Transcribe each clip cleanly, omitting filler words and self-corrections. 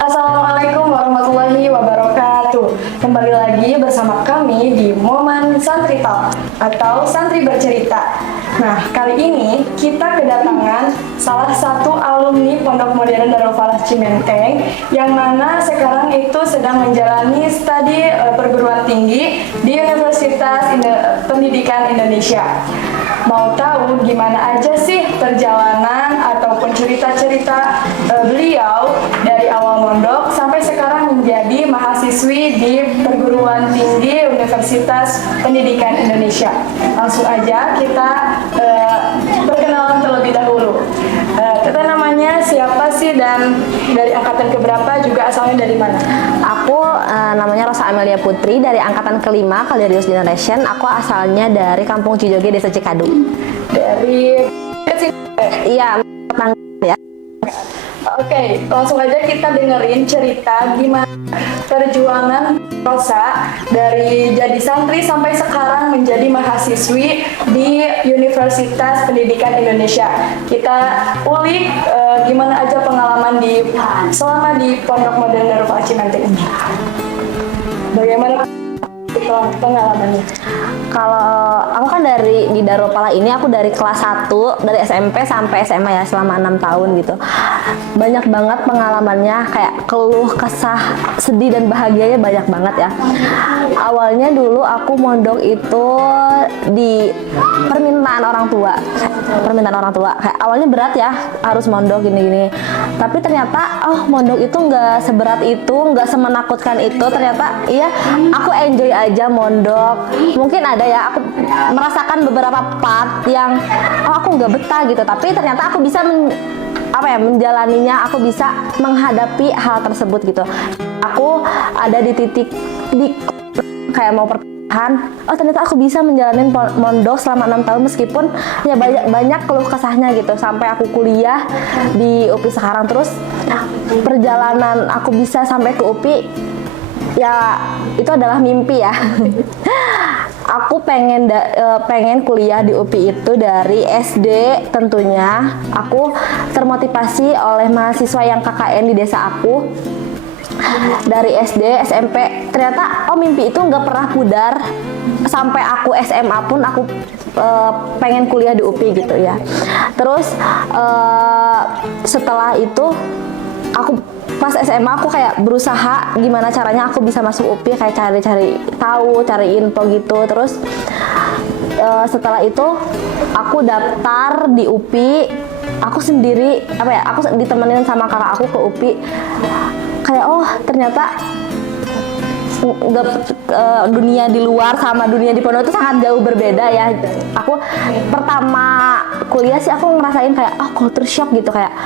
Assalamualaikum warahmatullahi wabarakatuh. Kembali lagi bersama kami di Momen Santri Talk atau Santri Bercerita. Nah, kali ini kita kedatangan salah satu alumni Pondok Modern Darul Falah Cimenteng yang mana sekarang itu sedang menjalani studi perguruan tinggi di Universitas Pendidikan Indonesia. Mau tahu gimana aja sih perjalanan ataupun cerita-cerita beliau dari awal mondok sampai sekarang menjadi mahasiswi di Perguruan Tinggi Universitas Pendidikan Indonesia. Langsung aja kita perkenalan terlebih dahulu. Kita namanya siapa sih dan dari angkatan keberapa, juga asalnya dari mana? Aku namanya Rosa Amelia Putri dari angkatan kelima Kalirius Generation. Aku asalnya dari Kampung Cijoge, Desa Cikadu. Dari Iya, ya. Oke, langsung aja kita dengerin cerita gimana perjuangan Rosa dari jadi santri sampai sekarang menjadi mahasiswi di Universitas Pendidikan Indonesia. Kita ulik gimana aja pengalaman selama di Pondok Modern Darul Falah Cimenteng ini. Bagaimana pengalamannya? Kalau aku kan di Darul Falah ini aku dari kelas 1 dari SMP sampai SMA ya, selama 6 tahun gitu. Banyak banget pengalamannya, kayak keluh, kesah, sedih dan bahagianya banyak banget ya. Awalnya dulu aku mondok itu di permintaan orang tua. Kayak awalnya berat ya, harus mondok gini-gini. Tapi ternyata mondok itu nggak seberat itu, nggak semenakutkan itu. Ternyata iya, aku enjoy aja mondok. Mungkin ada ya, aku merasakan beberapa part yang aku nggak betah gitu, tapi ternyata aku bisa menjalaninya, aku bisa menghadapi hal tersebut gitu. Aku ada di titik kayak mau pertahan, ternyata aku bisa menjalani mondok selama 6 tahun meskipun ya banyak keluh kesahnya gitu, sampai aku kuliah di UPI sekarang. Terus perjalanan aku bisa sampai ke UPI ya itu adalah mimpi ya. Aku pengen kuliah di UPI itu dari SD tentunya. Aku termotivasi oleh mahasiswa yang KKN di desa aku. Dari SD, SMP, ternyata mimpi itu nggak pernah pudar. Sampai aku SMA pun aku pengen kuliah di UPI gitu ya. Terus setelah itu aku pas SMA aku kayak berusaha gimana caranya aku bisa masuk UPI, kayak cari info gitu. Terus setelah itu aku daftar di UPI, aku sendiri aku ditemenin sama kakak aku ke UPI. Kayak ternyata dunia di luar sama dunia di pondok itu sangat jauh berbeda ya. Aku pertama kuliah sih aku ngerasain kayak culture shock gitu, kayak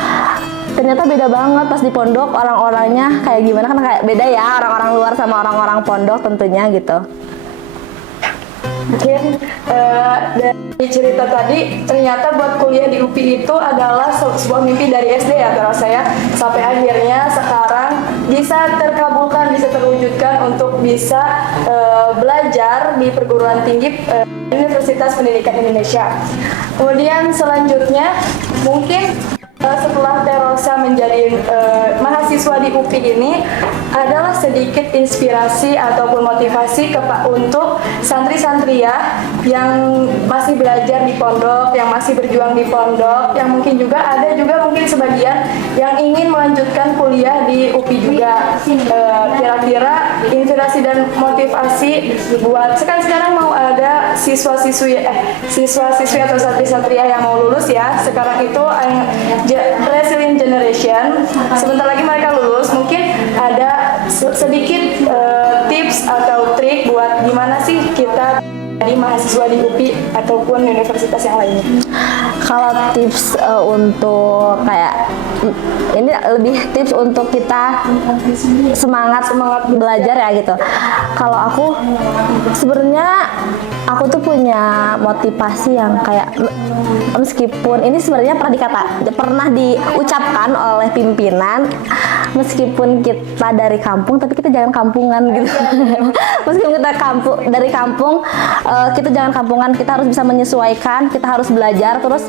ternyata beda banget pas di pondok, orang-orangnya kayak gimana, kan kayak beda ya orang-orang luar sama orang-orang pondok tentunya gitu. Mungkin dari cerita tadi, ternyata buat kuliah di UPI itu adalah sebuah mimpi dari SD ya terasa ya, sampai akhirnya sekarang bisa terkabulkan, bisa terwujudkan untuk bisa belajar di perguruan tinggi Universitas Pendidikan Indonesia. Kemudian selanjutnya mungkin setelah Terosa menjadi mahasiswa di UPI ini, adalah sedikit inspirasi ataupun motivasi untuk santri-santri ya yang masih belajar di pondok, yang masih berjuang di pondok, yang mungkin juga ada mungkin sebagian yang ingin melanjutkan kuliah di UPI juga. Kira-kira inspirasi dan motivasi buat sekarang mau ada siswa-siswi atau santri-santri yang mau lulus ya. Sekarang itu resilient generation, sebentar lagi mereka lulus. Mungkin ada sedikit tips atau trik buat gimana sih kita jadi mahasiswa di UPI ataupun universitas yang lainnya. Kalau tips untuk ini lebih tips untuk kita semangat belajar ya gitu. Kalau aku sebenarnya aku tuh punya motivasi yang kayak, meskipun ini sebenarnya pernah diucapkan oleh pimpinan, meskipun kita dari kampung tapi kita jangan kampungan gitu. Meskipun kita dari kampung, kita jangan kampungan, kita harus bisa menyesuaikan, kita harus belajar. Terus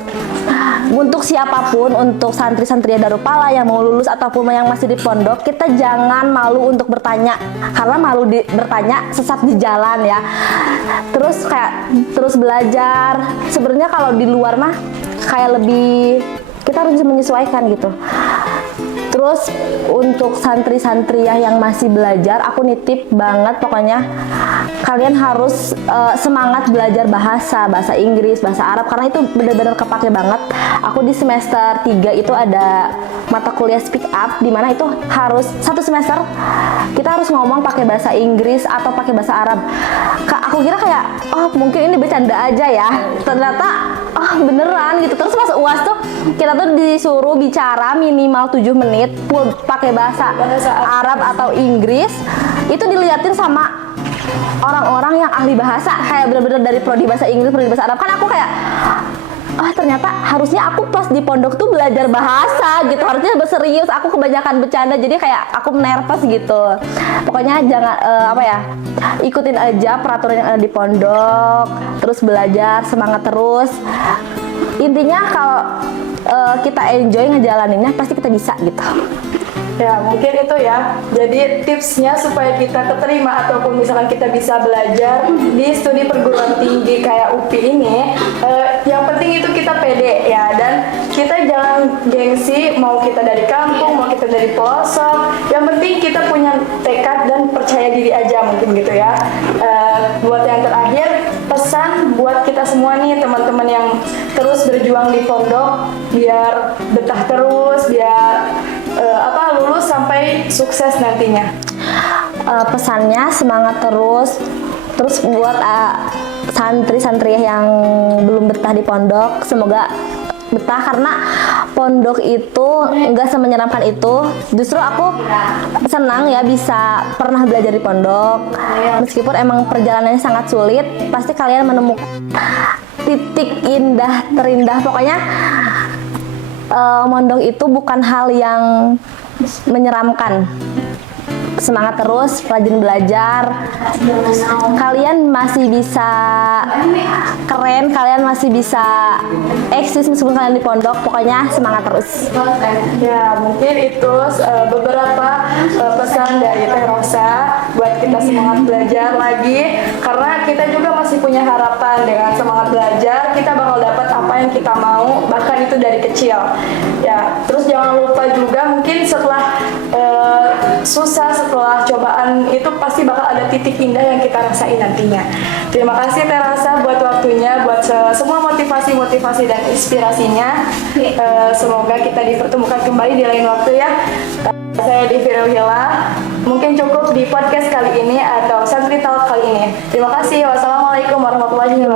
untuk siapapun, untuk santri-santri Darupala yang mau lulus ataupun yang masih di pondok, kita jangan malu untuk bertanya, karena malu bertanya sesat di jalan ya. Terus terus belajar. Sebenarnya kalau di luar mah kayak lebih kita harus menyesuaikan gitu. Terus untuk santri-santri yang masih belajar, aku nitip banget pokoknya kalian harus semangat belajar bahasa Inggris, bahasa Arab, karena itu benar-benar kepake banget. Aku di semester 3 itu ada mata kuliah speak up, dimana itu harus satu semester kita harus ngomong pakai bahasa Inggris atau pakai bahasa Arab. Aku kira kayak mungkin ini bercanda aja ya, ternyata beneran gitu. Terus pas UAS tuh kita tuh disuruh bicara minimal 7 menit pakai bahasa Arab atau Inggris. Itu diliatin sama orang-orang yang ahli bahasa, kayak bener-bener dari prodi bahasa Inggris, prodi bahasa Arab. Kan aku kayak ternyata harusnya aku pas di pondok tuh belajar bahasa gitu, harusnya serius. Aku kebanyakan bercanda, jadi kayak aku nervous gitu. Pokoknya jangan ikutin aja peraturan yang ada di pondok, terus belajar, semangat terus. Intinya kalau kita enjoy ngejalaninnya, pasti kita bisa gitu. Ya, mungkin itu ya. Jadi tipsnya supaya kita keterima ataupun misalkan kita bisa belajar di studi perguruan tinggi kayak UPI ini, yang penting itu kita pede ya, dan kita jangan gengsi mau kita dari kampung, mau kita dari pelosok. Yang penting kita punya tekad dan percaya diri aja mungkin gitu ya. Buat yang terakhir, pesan buat kita semua nih teman-teman yang terus berjuang di pondok biar betah terus, biar lulus sampai sukses nantinya. Pesannya semangat terus buat santri-santri yang belum betah di pondok, semoga betah, karena pondok itu nggak semenyeramkan itu. Justru aku senang ya bisa pernah belajar di pondok, meskipun emang perjalanannya sangat sulit. Pasti kalian menemukan titik indah terindah. Pokoknya mondok itu bukan hal yang menyeramkan. Semangat terus, rajin belajar. Kalian masih bisa keren, kalian masih bisa eksis meskipun kalian di pondok. Pokoknya semangat terus. Ya, mungkin itu beberapa pesan dari Teh Rosa buat kita semangat belajar lagi, karena kita juga masih punya harapan. Dengan semangat belajar kita bakal dapat apa yang kita mau, bahkan itu dari kecil. Ya, terus jangan lupa juga mungkin setelah susah, setelah cobaan itu pasti bakal ada titik indah yang kita rasain nantinya. Terima kasih Teh Rosa buat waktunya, buat semua motivasi dan inspirasinya. Semoga kita dipertemukan kembali di lain waktu ya. Saya Devi Rauhila. Mungkin cukup di podcast kali ini atau Santri Talk kali ini. Terima kasih. Wassalamualaikum warahmatullahi wabarakatuh.